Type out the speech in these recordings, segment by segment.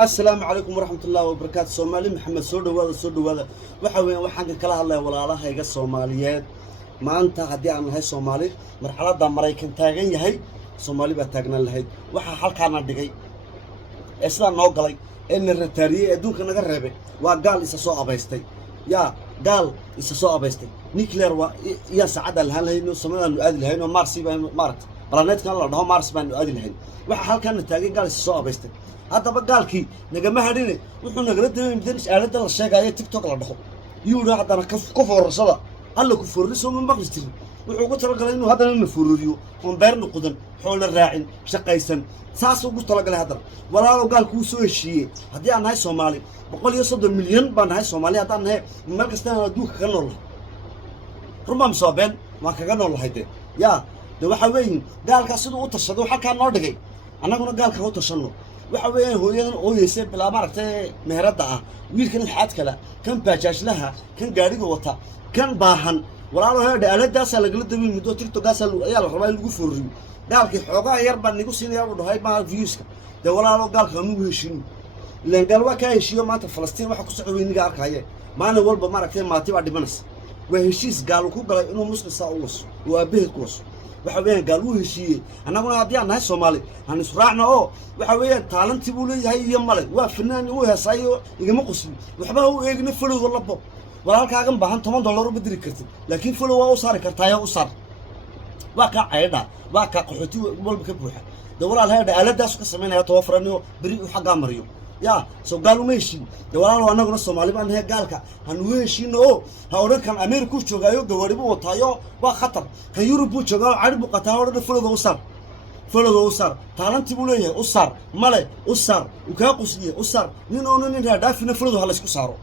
السلام عليكم ورحمة الله وبركاته. سومالي محمد سودو هذا waxaan kala hadlay walaalahayga Soomaaliyeed maanta hadii aan nahay Soomaali marxaladda Mareykan taagan yahay Soomaali ba taagnaan lahayd waxa halkaana dhigay isla noo galay in la rataariyay adduunka naga reebay waa gaal isa soo abaystay gaal isa soo abaystay nuclear waa ya saacada lahayn Soomaalidu aad lahayn oo Mars baan maarta planetka la dhaho Mars baan aad lahayn waxa halkaana taagan gaal isa soo abaystay haddaba gaalkii nagama hadhine wuxuu nagala dambeeyay aalada la sheegay TikTok la dhaho yuu haddana ka foorsada alla ku foorriso ma maqlistin wuxuu ku talagalay inuu haddana la foorriyo oo beerna qudan xoolo raacin shaqaysan saas ugu talagalay haddana walaalo gaalku soo heshiiyay hadii aan nahay Soomaali 130 milyan baan nahay Soomaali haddaan nahay meel kasta aan adduunka ka nool rumam soobeen ma kaga nool lahayd de waxa weyn gaalka sidoo u tashado halka noo dhigay annaguna gaalka u tashano waxa weeyaan hooyadan oo yeesay bilaa maaragtay meherada ah wiilkan xaad kala kan baajaajlaha kan gaariga wata kan baahan walaalo heedha aladaas la gala dabay muddo TikTok-gaas ayaa la rabaa in lagu fooriyo gaalkii xoogaa yar baan nigu siinayaa u dhahay ma views-ka de walaalo gaalka anu heshiin leen gaal waa ka heshiyo maanta Falastiin waxa ku socdo weyniga arkaya maana walba maaragtay maatiba dhimanas waa heshiis gaal ku galay inuu muslimsa u waso waa beed ku waso waxa weeyaan gaal uu heshiiyay annaguna hadii aan nahay Soomaali aan israacna oo waxa weeyaan taalantii buu leeyahay iyo male waa fanaan uu heesayo igama qosli waxba uu eegna fulowda labo walaalkaagan baahan $10 u bedeli kartid laakiin fulow waa u saari kartaa u saar waa ka ceeda waa ka qaxooti walba ka buuxa de walaal heeda aaladaas ka sameynaya tawafaraniyo bari u xaga mariyo soo gaal uma heshiin de walaal annaguna Soomaali baan nahay gaalka han u heshiino ha oran kan Ameerika joogayo gawaribu wataayo waa khatar kan Yurub joogayo caribu qataa oran fulowda u saar taalantii buu leeyahay u saar male u saar u ka qusliye u saar nin dhaafina fulowda hal isku saaro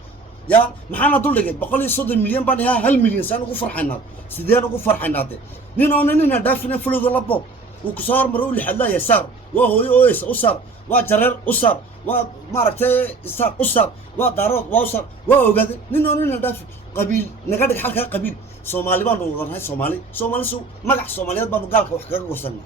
maxaana dul dhigay 130 milyan baan ahaa 1 milyan saan ugu farxaynaa sideen ugu farxaynaa nin dhaafina fulowda labo uu ku saar maro lixadlaya saar waa hooyo oo u saar waa jareer u saar waa maaragtay saar u saar waa daarood waa u saar waa ogaade nin dhaafi qabiil naga dhig halka qabiil Soomaali baan u wadahay Soomaali magac Soomaaliyeed baan gaalka wax kaga goosannaa